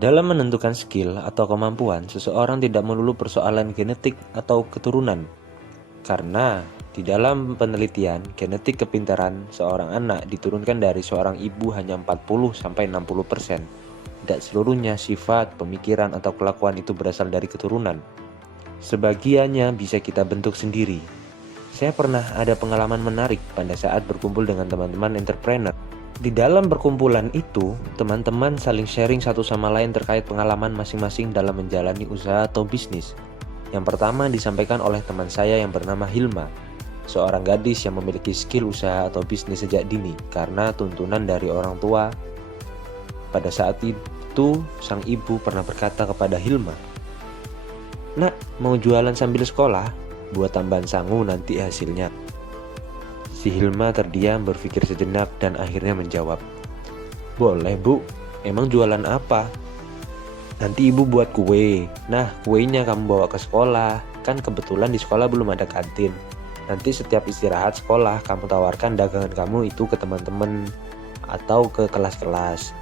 Dalam menentukan skill atau kemampuan, seseorang tidak melulu persoalan genetik atau keturunan. Karena di dalam penelitian, genetik kepintaran seorang anak diturunkan dari seorang ibu hanya 40-60%. Tidak seluruhnya sifat, pemikiran, atau kelakuan itu berasal dari keturunan. Sebagiannya bisa kita bentuk sendiri. Saya pernah ada pengalaman menarik pada saat berkumpul dengan teman-teman entrepreneur. Di dalam perkumpulan itu, teman-teman saling sharing satu sama lain terkait pengalaman masing-masing dalam menjalani usaha atau bisnis. Yang pertama disampaikan oleh teman saya yang bernama Hilma, seorang gadis yang memiliki skill usaha atau bisnis sejak dini karena tuntunan dari orang tua. Pada saat itu, sang ibu pernah berkata kepada Hilma, "Nak, mau jualan sambil sekolah? Buat tambahan sangu nanti hasilnya." Si Hilma terdiam berpikir sejenak dan akhirnya menjawab, "Boleh bu, emang jualan apa? Nanti ibu buat kue. Nah, kuenya kamu bawa ke sekolah. Kan kebetulan di sekolah belum ada kantin. Nanti setiap istirahat sekolah kamu tawarkan dagangan kamu itu ke teman-teman atau ke kelas-kelas."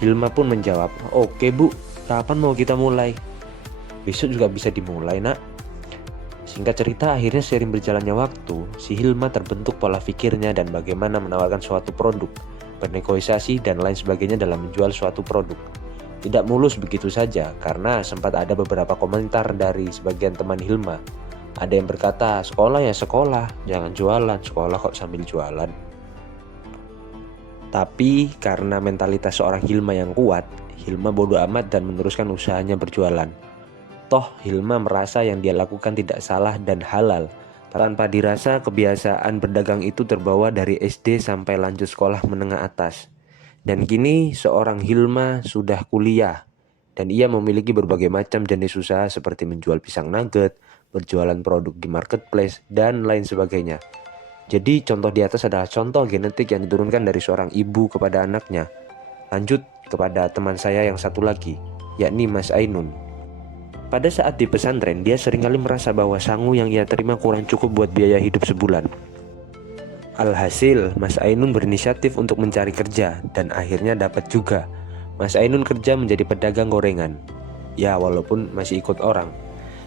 Hilma pun menjawab, "Oke bu, kapan mau kita mulai?" "Besok juga bisa dimulai nak." Singkat cerita, akhirnya seiring berjalannya waktu, si Hilma terbentuk pola pikirnya dan bagaimana menawarkan suatu produk, bernegosiasi dan lain sebagainya dalam menjual suatu produk. Tidak mulus begitu saja, karena sempat ada beberapa komentar dari sebagian teman Hilma. Ada yang berkata, "Sekolah ya sekolah, jangan jualan, sekolah kok sambil jualan." Tapi karena mentalitas seorang Hilma yang kuat, Hilma bodo amat dan meneruskan usahanya berjualan. Toh Hilma merasa yang dia lakukan tidak salah dan halal. Tanpa dirasa kebiasaan berdagang itu terbawa dari SD sampai lanjut sekolah menengah atas. Dan kini seorang Hilma sudah kuliah. Dan ia memiliki berbagai macam jenis usaha seperti menjual pisang nugget, berjualan produk di marketplace, dan lain sebagainya. Jadi contoh di atas adalah contoh genetik yang diturunkan dari seorang ibu kepada anaknya. Lanjut kepada teman saya yang satu lagi, yakni Mas Ainun. Pada saat di pesantren, dia seringkali merasa bahwa sangu yang ia terima kurang cukup buat biaya hidup sebulan. Alhasil, Mas Ainun berinisiatif untuk mencari kerja dan akhirnya dapat juga. Mas Ainun kerja menjadi pedagang gorengan. Ya, walaupun masih ikut orang.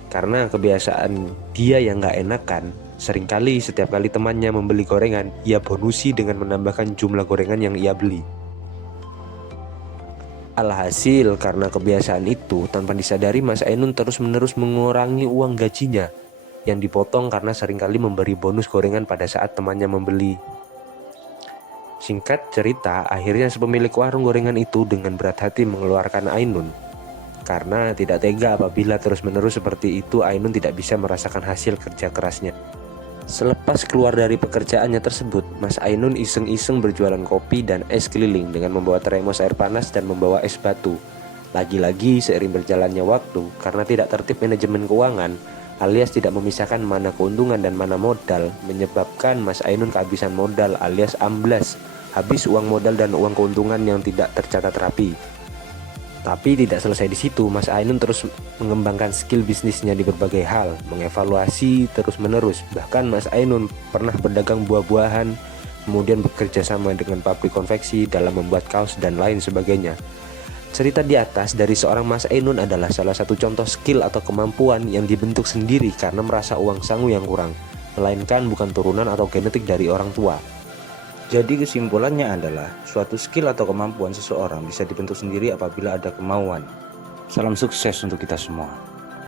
Karena kebiasaan dia yang gak enakan, seringkali setiap kali temannya membeli gorengan, ia bonusi dengan menambahkan jumlah gorengan yang ia beli. Alhasil, karena kebiasaan itu, tanpa disadari Mas Ainun terus-menerus mengurangi uang gajinya yang dipotong karena seringkali memberi bonus gorengan pada saat temannya membeli. Singkat cerita, akhirnya si pemilik warung gorengan itu dengan berat hati mengeluarkan Ainun. Karena tidak tega apabila terus-menerus seperti itu Ainun tidak bisa merasakan hasil kerja kerasnya. Selepas keluar dari pekerjaannya tersebut, Mas Ainun iseng-iseng berjualan kopi dan es keliling dengan membawa termos air panas dan membawa es batu. Lagi-lagi seiring berjalannya waktu, karena tidak tertib manajemen keuangan, alias tidak memisahkan mana keuntungan dan mana modal, menyebabkan Mas Ainun kehabisan modal alias amblas, habis uang modal dan uang keuntungan yang tidak tercatat rapi. Tapi tidak selesai di situ, Mas Ainun terus mengembangkan skill bisnisnya di berbagai hal, mengevaluasi terus-menerus. Bahkan Mas Ainun pernah berdagang buah-buahan, kemudian bekerja sama dengan pabrik konveksi dalam membuat kaos dan lain sebagainya. Cerita di atas dari seorang Mas Ainun adalah salah satu contoh skill atau kemampuan yang dibentuk sendiri karena merasa uang sangu yang kurang, melainkan bukan turunan atau genetik dari orang tua. Jadi kesimpulannya adalah suatu skill atau kemampuan seseorang bisa dibentuk sendiri apabila ada kemauan. Salam sukses untuk kita semua.